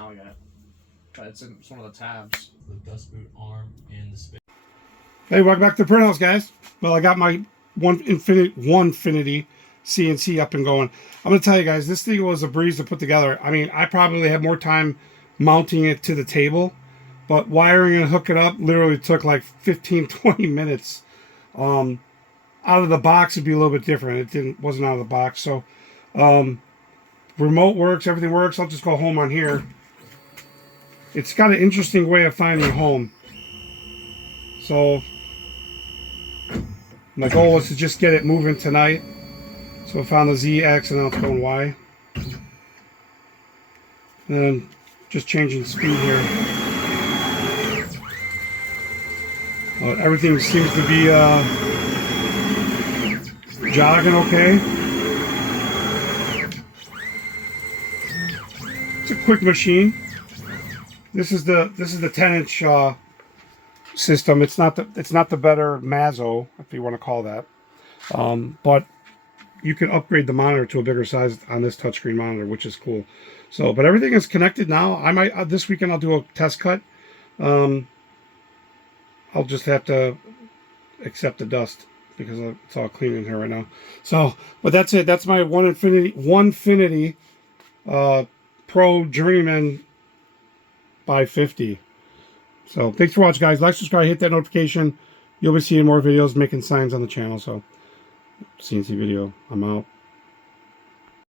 Oh yeah, it's one of the tabs. The dust boot arm and the space. Hey, welcome back to the print house, guys. Well, I got my OneFinity CNC up and going. I'm going to tell you guys, this thing was a breeze to put together. I mean, I probably had more time mounting it to the table, but wiring and hooking up literally took like 15-20 minutes. Out of the box, it'd be a little bit different. It wasn't out of the box. So, remote works, everything works. I'll just go home on here. It's got an interesting way of finding home. So my goal was to just get it moving tonight. So I found the Z, X, and now it's going Y. And then just changing speed here. Everything seems to be jogging okay. It's a quick machine. This is the 10-inch system. It's not the better Mazzo, if you want to call that. But you can upgrade the monitor to a bigger size on this touchscreen monitor, which is cool. So, but everything is connected now. I might this weekend I'll do a test cut. I'll just have to accept the dust because it's all clean in here right now. So, but that's it. That's my OneFinity Pro Journeyman by 50. So thanks for watching, guys. Like, subscribe, hit that notification. You'll be seeing more videos, making signs on the channel. So CNC video. I'm out.